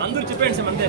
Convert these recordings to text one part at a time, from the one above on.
అందరూ చెప్పండి అంతే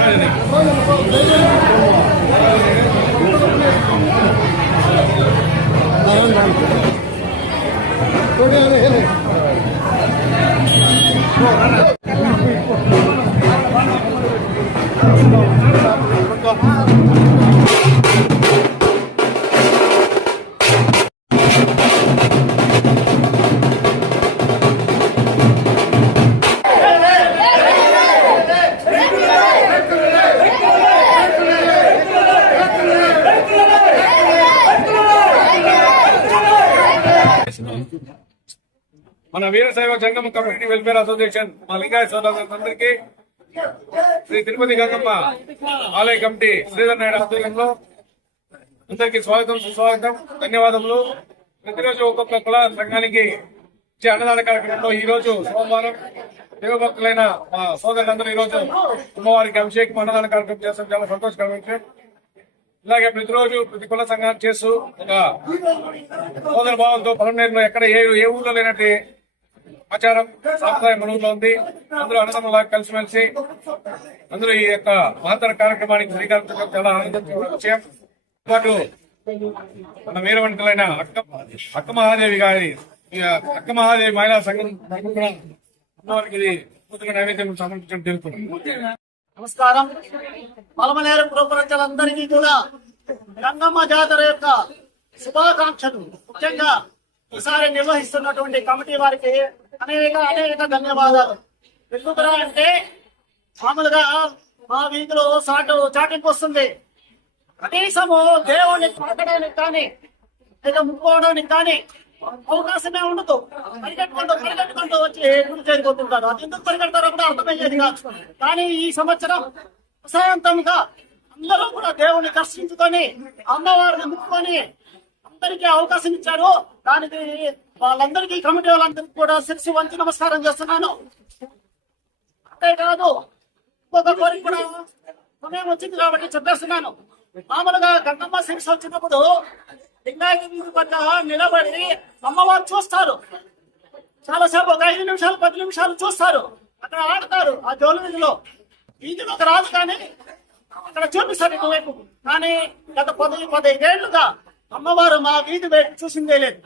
Ready. మన వీరశైవ జంగమ కమ్యూనిటీ వెల్ఫేర్ అసోసియేషన్ మా లింగాయ సోదరులందరికీ శ్రీ తిరుపతి గంగమ్మ ఆలయ కమిటీ శ్రీధర్ నాయుడు ఆధ్వర్యంలో అందరికీ స్వాగతం సుస్వాగతం ధన్యవాదములు. ప్రతిరోజు ఒక్కొక్క కుల సంఘానికి ఇచ్చే అన్నదాన కార్యక్రమంలో ఈ రోజు సోమవారం దేవభక్తులైన మా సోదరులందరూ ఈ రోజు అమ్మవారికి అభిషేకం అన్నదాన కార్యక్రమం చేస్తాం. చాలా సంతోషకరమైన విషయం. ఇలాగే ప్రతిరోజు ప్రతి కుల సంఘాన్ని చేస్తూ ఒక సోదర భావంతో పనులు ఎక్కడ ఏ ఊర్లో లేనట్టు ఆచారం సాంప్రదాయం మన ఊర్లో ఉంది. అందరూ అన్నదమ్ములాగా కలిసిమెలిసి అందరూ ఈ యొక్క మహత్తర కార్యక్రమానికి శ్రీకారం చాలా ఆనందించిన విషయం. పాటు మన వీరవంతులైన అక్క మహాదేవి గారి అక్క మహాదేవి మహిళా సంఘం కూడా అమ్మవారికి నైవేద్యం సమర్పించడం జరుగుతుంది. నమస్కారం. పలమనేరు పుర ప్రజలందరికీ కూడా గంగమ్మ జాతర యొక్క శుభాకాంక్షలు. ముఖ్యంగా ఈసారి నిర్వహిస్తున్నటువంటి కమిటీ వారికి అనేక ధన్యవాదాలు. ఎందుకురా అంటే మామూలుగా మా వీధిలో చాటింపు వస్తుంది. కనీసము దేవుణ్ణి పలకడానికి కానీ లేదా ముక్కోవడానికి కానీ అవకాశమే ఉండదు. పరిగెట్టుకుంటూ వచ్చి గురి చేరిపోతుంటారు. అది ఎందుకు పరిగెడతారో కూడా అర్థమయ్యేది కాదు. కానీ ఈ సంవత్సరం ప్రశాంతంగా అందరూ కూడా దేవుణ్ణి దర్శించుకొని అమ్మవారిని ముక్కుకొని అందరికీ అవకాశం ఇచ్చారు. దానికి వాళ్ళందరికీ కమిటీ వాళ్ళందరికీ కూడా శిరస్సు వంచి నమస్కారం చేస్తున్నాను. అంతేకాదు ఇంకొక కోరిక కూడా సమయం వచ్చింది కాబట్టి చెప్పేస్తున్నాను. మామూలుగా గంగమ్మ శిరస్సు వచ్చినప్పుడు లింగాయత వీధి పట్ల నిలబడి అమ్మవారు చూస్తారు. చాలాసేపు ఒక 5 నిమిషాలు 10 నిమిషాలు చూస్తారు. అక్కడ ఆడతారు. ఆ జోలు వీధిలోకి రాదు కానీ అక్కడ చూపిస్తారు ఇటువైపు. కానీ గత 15 ఏళ్లుగా అమ్మవారు మా వీధి వైపు చూసిందే లేదు.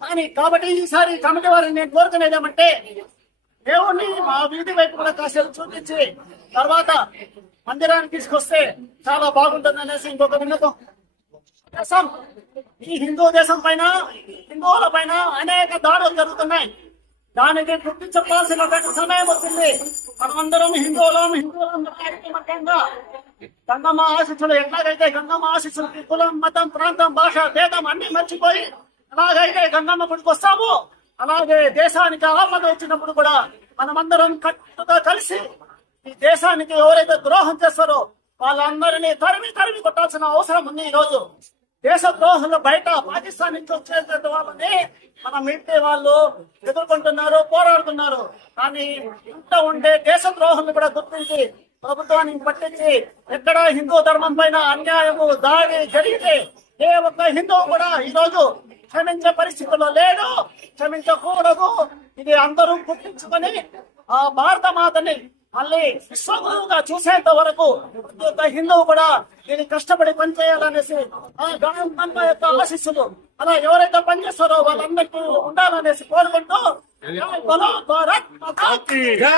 కానీ కాబట్టి ఈసారి కమిటీ వారిని నేను కోరుకునేది ఏమంటే దేవుణ్ణి మా వీధి వైపు కూడా కాసేపు చూపించి తర్వాత మందిరానికి తీసుకొస్తే చాలా బాగుంటుంది అనేసి ఇంకొక విన్నపం. ఈ హిందూ దేశం పైన హిందువుల పైన అనేక దాడులు జరుగుతున్నాయి. దానికి గుర్తించాల్సిన సమయం వచ్చింది. మనమందరం హిందువులం గంగమ్మ ఆశీస్సులు ఎట్లాగైతే గంగమ్మ ఆశీస్సులు కులం మతం ప్రాంతం భాష భేదం అన్ని మర్చిపోయి ఎలాగైతే గంగమ్మ గుడికి వస్తాము అలాగే దేశానికి ఆపద వచ్చినప్పుడు కూడా మనమందరం కట్టుగా కలిసి ఈ దేశానికి ఎవరైతే ద్రోహం చేస్తారో వాళ్ళందరినీ తరిమి కొట్టాల్సిన అవసరం ఉంది. ఈ రోజు దేశ ద్రోహులు బయట పాకిస్తాన్ నుంచి వచ్చే వాళ్ళని మన మిలిటరీ వాళ్ళు ఎదుర్కొంటున్నారు, పోరాడుతున్నారు. కానీ ఇంత ఉండే దేశ ద్రోహులను కూడా గుర్తించి ప్రభుత్వానికి పట్టించి ఎక్కడ హిందూ ధర్మం పైన అన్యాయము దాడి జరిగితే ఏ ఒక్క హిందువు కూడా ఈ రోజు క్షమించే పరిస్థితుల్లో లేడు, క్షమించకూడదు. ఇది అందరూ గుర్తించుకొని ఆ భారత మాతని మళ్ళీ విశ్వగురువుగా చూసేంత వరకు ప్రతి ఒక్క హిందువు కూడా దీన్ని కష్టపడి పనిచేయాలనేసి ఆ గణతంత్ర యొక్క ఆశీస్సులు అలా ఎవరైతే పనిచేస్తారో వాళ్ళందరికీ ఉండాలనేసి కోరుకుంటూ భారత్ మాతా కీ జై.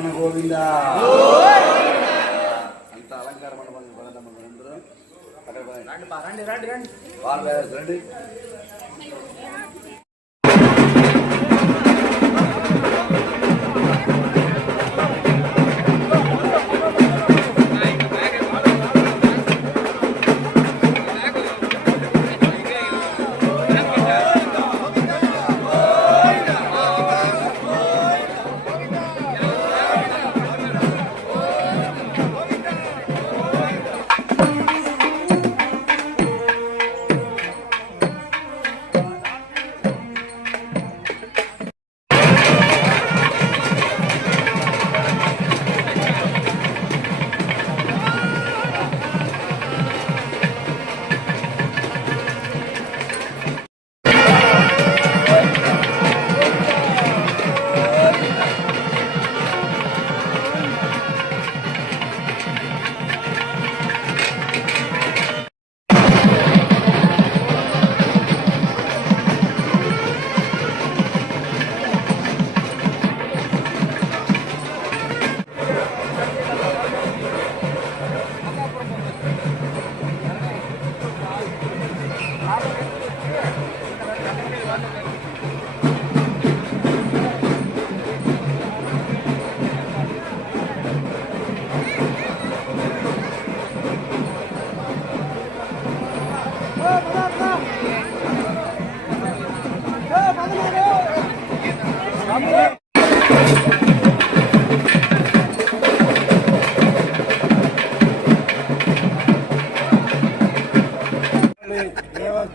రమణ గోవింద అంత అలంకార మండపం పడదమ్మ మీరందరూ అక్కడ రండి వాళ్ళు రండి.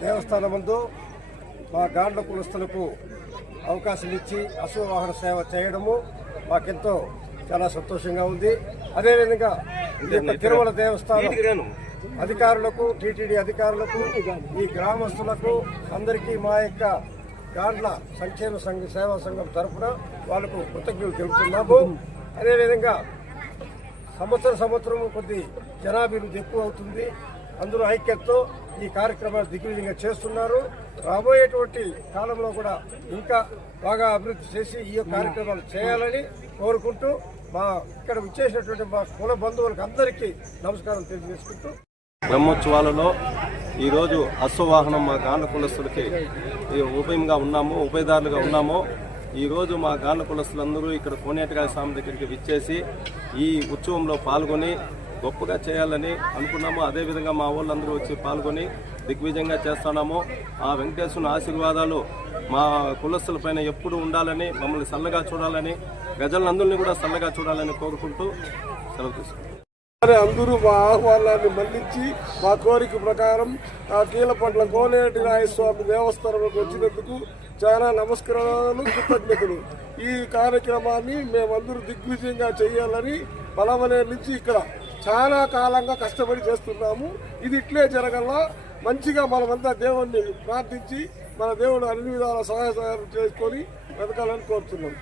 దేవస్థానం ముందు మా గాండ్ల కులస్తులకు అవకాశం ఇచ్చి అశ్వవాహన సేవ చేయడము మాకెంతో చాలా సంతోషంగా ఉంది. అదేవిధంగా ఈ యొక్క తిరుమల దేవస్థానం అధికారులకు, టీటీడీ అధికారులకు, ఈ గ్రామస్తులకు అందరికీ మా యొక్క గాండ్ల సంక్షేమ సేవా సంఘం తరఫున వాళ్ళకు కృతజ్ఞతలు తెలుపుతున్నాము. అదేవిధంగా సంవత్సరం కొద్ది జనాభివృద్ధి ఎక్కువ అవుతుంది. అందరూ ఐక్యతతో ఈ కార్యక్రమాలు దిగ్విజయంగా చేస్తున్నారు. రాబోయేటువంటి కాలంలో కూడా ఇంకా బాగా అభివృద్ధి చేసి ఈ కార్యక్రమాలు చేయాలని కోరుకుంటూ మా ఇక్కడ విచ్చేసినటువంటి మా కుల బంధువులకు అందరికీ నమస్కారం తెలియజేసుకుంటూ బ్రహ్మోత్సవాలలో ఈరోజు అశ్వవాహనం మా గాండ్ల కులస్తులకి ఉభయదారులుగా ఉన్నాము. ఈరోజు మా గాండ్ల కులస్తులందరూ ఇక్కడ కోనేటికాయ స్వామి దగ్గరికి విచ్చేసి ఈ ఉత్సవంలో పాల్గొని గొప్పగా చేయాలని అనుకున్నాము. అదేవిధంగా మా వాళ్ళందరూ వచ్చి పాల్గొని దిగ్విజయంగా చేస్తున్నాము. ఆ వెంకటేశ్వరుని ఆశీర్వాదాలు మా కులస్తుల పైన ఎప్పుడు ఉండాలని, మమ్మల్ని చల్లగా చూడాలని, ప్రజలందరినీ కూడా చల్లగా చూడాలని కోరుకుంటూ సెలవు తీసుకుంటాం. అందరూ మా ఆహ్వానాన్ని మన్నించి మా కోరిక ప్రకారం ఆ కీలపట్ల కోనేటి నాయస్వామి దేవస్థానంలోకి వచ్చినందుకు చాలా నమస్కారాలు, కృతజ్ఞతలు. ఈ కార్యక్రమాన్ని మేమందరూ దిగ్విజయంగా చేయాలని బలమనే నుంచి ఇక్కడ చాలా కాలంగా కష్టపడి చేస్తున్నాము. ఇది ఇట్లే జరగల్లా మంచిగా మనమంతా దేవుణ్ణి ప్రార్థించి మన దేవుడు అన్ని విధాల సహాయ సహాయాలు చేసుకొని బతకాలని కోరుతున్నాం.